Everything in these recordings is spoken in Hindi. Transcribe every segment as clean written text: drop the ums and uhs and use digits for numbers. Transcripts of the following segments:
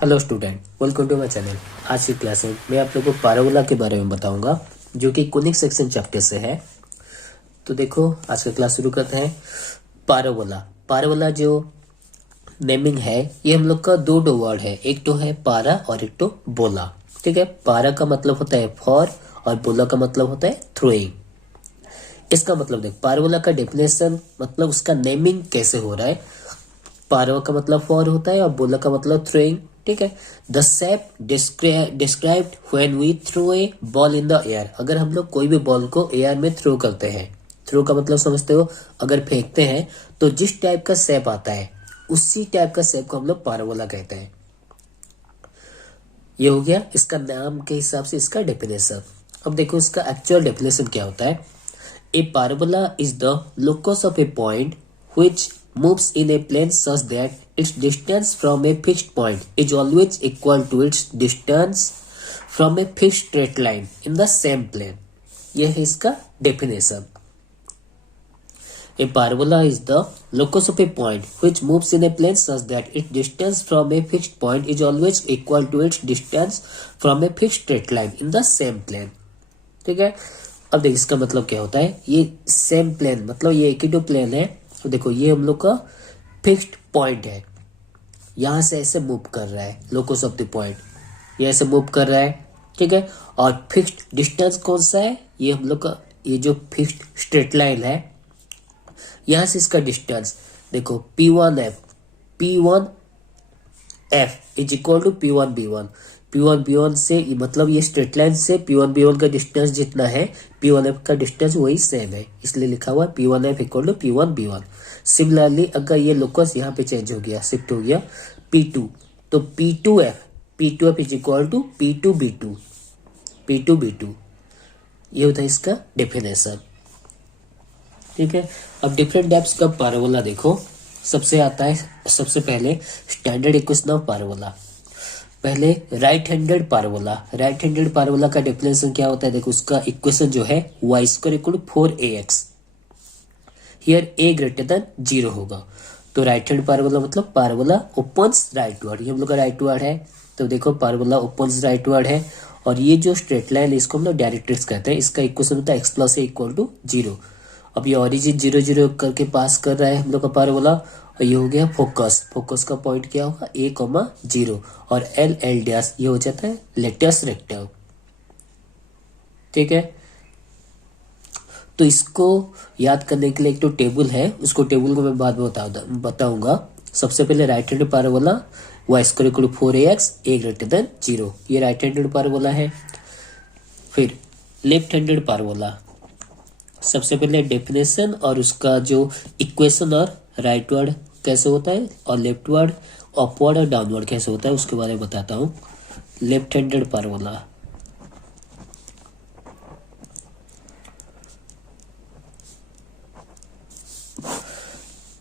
Hello student, welcome to my channel. आज की क्लास में मैं आप लोगों को पैराबोला के बारे में बताऊंगा, जो कि कोनिक सेक्शन चैप्टर से है। तो देखो, आज का क्लास शुरू करते हैं। पैराबोला पैराबोला जो नेमिंग है, ये हम लोग का दो वर्ड है। एक तो है पारा और एक तो बोला। ठीक है, पारा का मतलब होता है फॉर और बोला का मतलब होता है थ्रोइंग। इसका मतलब देख, पैराबोला का डेफिनेशन मतलब उसका नेमिंग कैसे हो रहा है। पारो का मतलब फॉर होता है और बोला का मतलब थ्रोइंग। ठीक है, the shape described when we throw a ball in the air. अगर हम लोग कोई भी बॉल को एयर में थ्रो करते हैं, थ्रो का मतलब समझते हो, अगर फेंकते हैं तो जिस टाइप का शेप आता है उसी टाइप का शेप को हम लोग पैराबोला कहते हैं। ये हो गया इसका नाम के हिसाब से इसका डेफिनेशन। अब देखो इसका एक्चुअल डेफिनेशन क्या होता है। A parabola is the locus of a point which moves in a plane such that its distance from a fixed point is always equal to its distance from a fixed straight line in the same plane. यह है इसका definition. A parabola is the locus of a point which moves in a plane such that its distance from a fixed point is always equal to its distance from a fixed straight line in the same plane. ठीक है, अब देख इसका मतलब क्या होता है। ये सेम प्लेन मतलब ये एक ही तो प्लेन है। तो देखो ये हम लोग का फिक्स्ड पॉइंट है, यहां से ऐसे मूव कर रहा है, लोकस ऑफ द पॉइंट ये ऐसे मूव कर रहा है। ठीक है, और फिक्स्ड डिस्टेंस कौन सा है, ये हम लोग का ये जो फिक्स्ड स्ट्रेट लाइन है, यहां से इसका डिस्टेंस देखो P1F is equal to P1B1। P1B1 से मतलब ये स्ट्रेट लाइन से P1B1 का डिस्टेंस जितना है P1F का डिस्टेंस वही सेम है, इसलिए लिखा हुआ है P1F equal to P1B1। Similarly अगर ये लोकस यहाँ पे चेंज हो गया, शिफ्ट हो गया P2, तो P2F is equal to P2B2। ये होता है इसका डेफिनेशन। ठीक है, अब डिफरेंट टाइप्स का पैराबोला देखो। सबसे पहले स्टैंडर्ड इक्वेशन ऑफ पैराबोला। पहले राइट हैंडेड पैराबोला का डेफिनेशन क्या होता है। देखो उसका इक्वेशन जो है y square equal to 4ax, here a greater than 0 होगा। तो राइट हैंड पैराबोला मतलब पैराबोला ओपन्स राइटवर्ड, ये हम लोग का राइटवर्ड है। तो देखो पैराबोला ओपन्स राइटवर्ड है, और ये जो स्ट्रेट लाइन है इसको हम लोग डायरेक्ट्रिक्स कहते हैं। इसका इक्वेशन होता है x plus a equal to 0। अब ये ओरिजिन 0 0 करके पास कर रहा है हम लोग का पैराबोला, और ये हो गया फोकस का पॉइंट क्या होगा A,0, और L डैश ये हो जाता है लेटेस्ट रेक्टेंगल। ठीक है, तो इसको याद करने के लिए एक तो टेबल है, उसको टेबल को मैं बाद में बताऊंगा। सबसे पहले right handed parabola y square equal to 4ax a greater than 0, ये राइट हैंडेड पैराबोला है। फिर लेफ्ट हैंडेड पैराबोला, सबसे पहले डेफिनेशन और उसका जो इक्वेशन और राइटवर्ड कैसे होता है और लेफ्टवर्ड अपवर्ड और डाउनवर्ड कैसे होता है उसके बारे में बताता हूँ। Left handed parabola,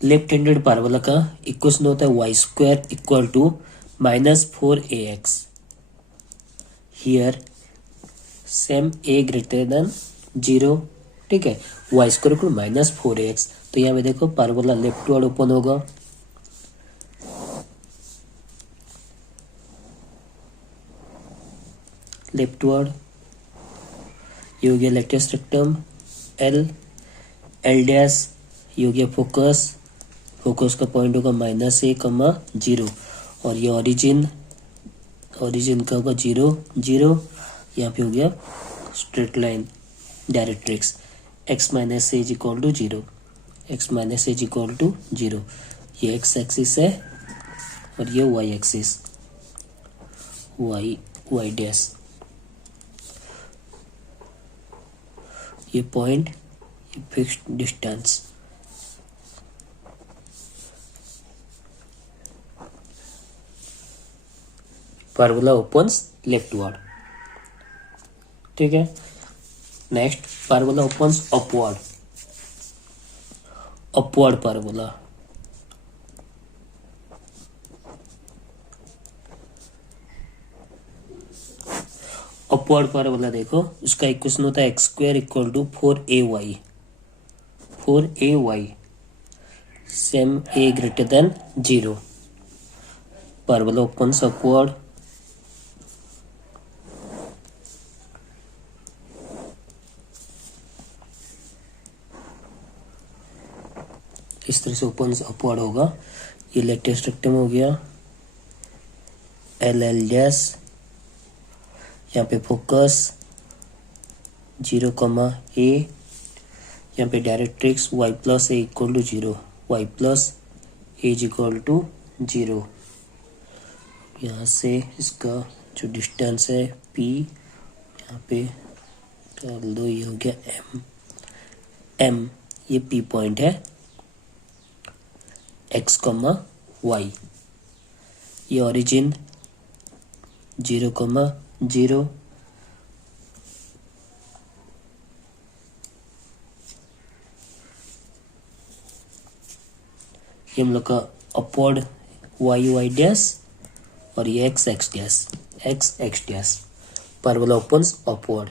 left handed parabola का इक्वेशन होता है y square equal to -4ax, here same a greater than 0। ठीक है, y स्क्वायर इक्वल -4ax, तो यहाँ पे देखो पैराबोला लेफ्टवर्ड ओपन होगा, लेफ्टवर्ड ये हो गया लेटेस्ट रेक्टम L डैश ये हो गया फोकस का पॉइंट होगा -a,0, और ये ओरिजिन का होगा 0 यहाँ पे हो गया straight line directrix x minus is equal to 0, ये x एक्सिस है और ये y एक्सिस y डैश, ये पॉइंट ये fixed distance. Parabola opens leftward. ठीक है, next parabola opens upward parabola. Upward parabola देखो उसका इक्वेशन होता है x square equal to 4ay same a greater than 0। parabola opens upward, इस तरह से ओपन अपवर्ड होगा। ये लेटेस्ट रेक्टम हो गया, एल एल डैश, यहाँ पे फोकस 0, ए, यहाँ पे directrix y plus a equal to 0, y plus A is equal to 0। यहाँ से इसका जो डिस्टेंस है p, यहाँ पे डाल दो, ये हो गया m, ये p पॉइंट है x, y, ये ओरिजिन 0, ये हम लोग का अपवर्ड y डैश और ये x dash, parabola opens upward.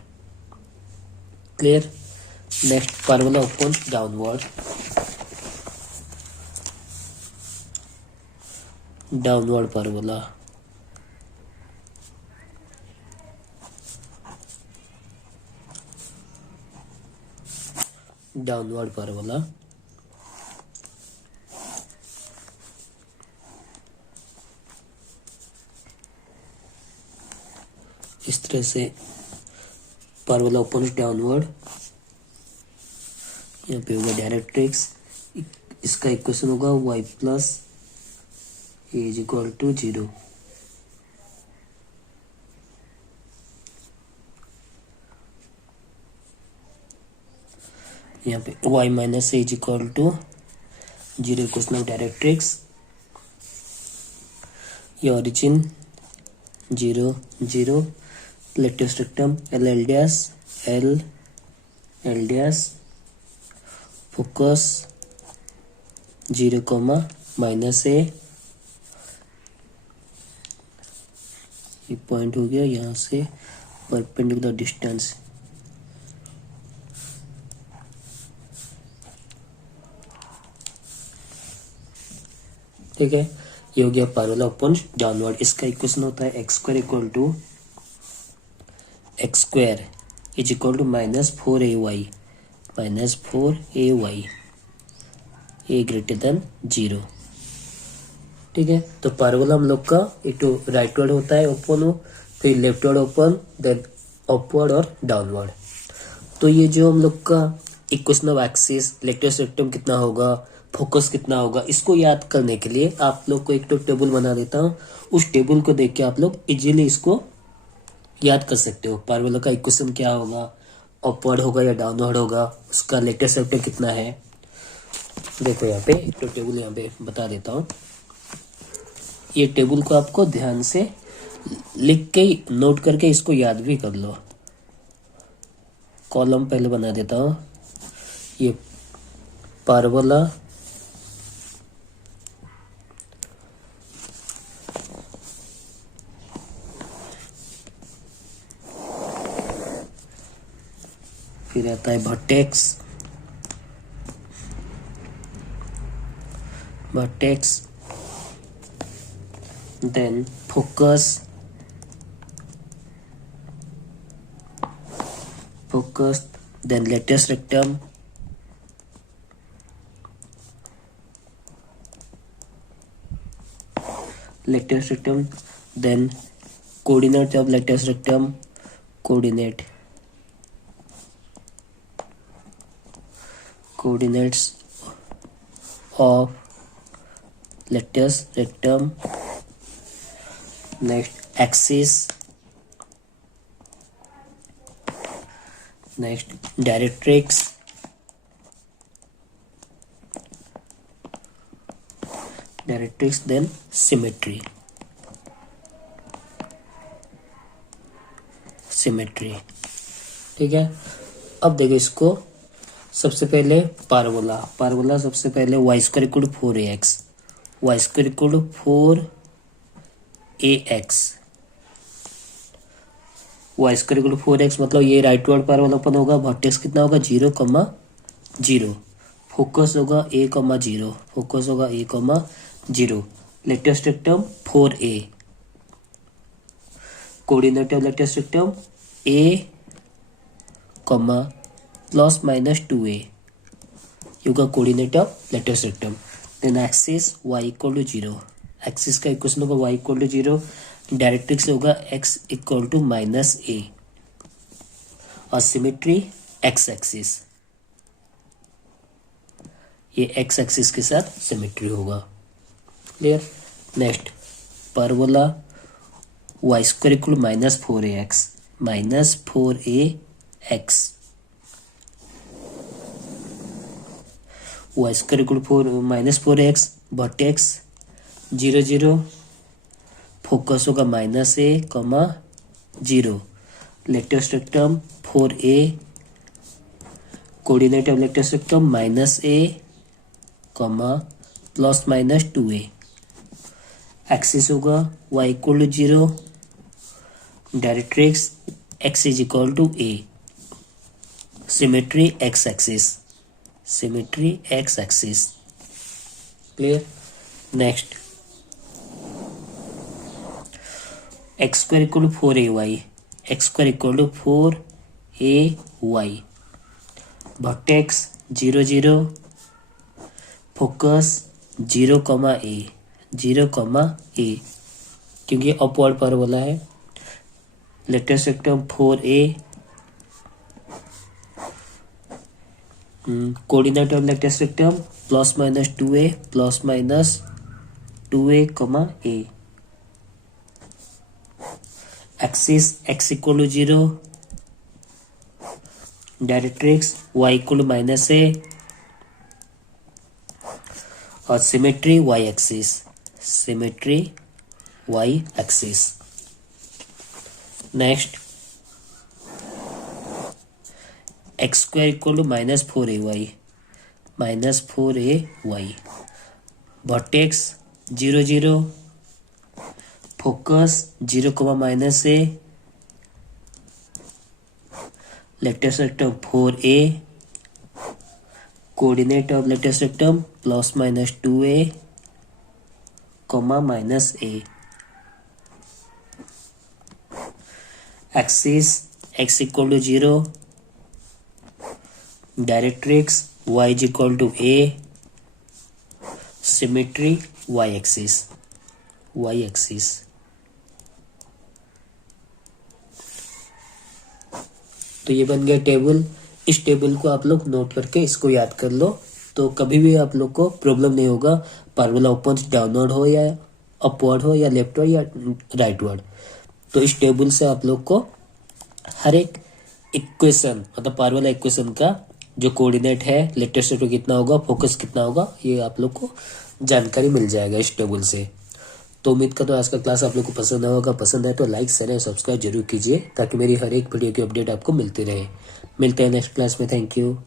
Clear. Next parabola opens downward, parabola, downward parabola, इस तरह से परवला ओपन्स डाउनवर्ड। यहाँ पे होगा डायरेक्ट्रिक्स, इसका इक्वेशन होगा y plus A is equal to 0। यहाँ पे y minus A is equal to 0 equation of directrix, ये origin 0, latus rectum L L dash, focus 0, minus A, ये पॉइंट हो गया, यहाँ से परपेंडिकुलर डिस्टेंस, ठीक है। ये हो गया परवला ओपन डाउनवर्ड। इसका इक्वेशन होता है x square equal to is equal to -4ay, a greater than 0, ठीक है। तो परवला हम लोग का एक तो राइटवर्ड होता है ओपन हो, फिर लेफ्टवर्ड ओपन, देन अपवर्ड और डाउनवर्ड। तो ये जो हम लोग का equation of axis, latus rectum कितना होगा, फोकस कितना होगा, इसको याद करने के लिए आप लोग को एक तो टेबल बना देता हूँ। उस टेबल को देख के आप लोग इजीली इसको याद कर सकते हो। परवला का इक्वेशन क्या होगा, अपवर्ड होगा या डाउनवर्ड होगा, उसका लेटेस्ट रेक्टम कितना है। देखो यहाँ पे एक तो टेबल यहाँ पे बता देता हूँ। ये टेबल को आपको ध्यान से लिख के नोट करके इसको याद भी कर लो। कॉलम पहले बना देता हूँ। ये परवला, फिर आता है vertex, then focus, then latus rectum, then coordinate of latus rectum, coordinates of lattice rectum, next axis, next directrix, then symmetry, ठीक है। अब देखो इसको, सबसे पहले पारबोला सबसे पहले y square equal to 4ax, y square equal to 4ax, y square equal to 4x, मतलब ये राइट वर्ड पारबोला ओपन होगा। वर्टेक्स कितना होगा 0, फोकस होगा a, 0, latest rectum 4a, coordinate of latest rectum a comma plus minus 2a, you got coordinate of latest rectum. Then axis y equal to 0, axis का इक्वेशन होगा y इक्वल टू 0, डायरेक्ट्रिक्स होगा x equal to minus a, और सिमेट्री x एक्सिस, ये x एक्सिस के साथ सिमेट्री होगा. Clear. Next parabola y square equal minus 4ax, minus 4ax, y square equal minus 4ax, vertex 0 0, focus होगा minus a comma 0, latus rectum 4a, coordinate of latus rectum minus a comma plus minus 2a, axis होगा y equal to 0, directrix x is equal to a, symmetry x axis, symmetry x axis. Clear. Next x square equal to 4ay, x square equal to 4ay, vertex 0 0, focus 0 comma a, 0 comma a, क्योंकि अपवर्ड परबोला है. Latus rectum 4a, coordinate of latus rectum plus minus 2a, plus minus 2a comma a, axis x equal to 0, directrix y equal to minus a, और symmetry y axis, symmetry y axis. Next x square equal to minus 4ay, minus 4ay, vertex 0 0, focus 0 comma minus a, latus rectum 4a, coordinate of latus rectum plus minus 2a comma minus a, axis x equal to 0, directrix y is equal to a, symmetry y axis, y axis. तो ये बन गया टेबल. इस टेबल को आप लोग नोट करके इसको याद कर लो, तो कभी भी आप लोग को प्रॉब्लम नहीं होगा. पारबोला ओपन डाउनवर्ड हो या अपवर्ड हो या लेफ्टवर्ड या राइटवर्ड, तो इस टेबल से आप लोग को हर एक इक्वेशन, मतलब पारबोला इक्वेशन का जो कोऑर्डिनेट है, लेटेस्ट रेक्टम कितना होगा, फोकस कितना होगा, ये आप लोग को जानकारी मिल जाएगा इस टेबल से. तो उम्मीद करता हूँ आज का क्लास आप लोग को पसंद आया होगा. पसंद आए तो लाइक शेयर और सब्सक्राइब जरूर कीजिए, ताकि मेरी हर एक वीडियो की अपडेट आपको मिलती रहे. मिलते हैं नेक्स्ट क्लास में. Thank you.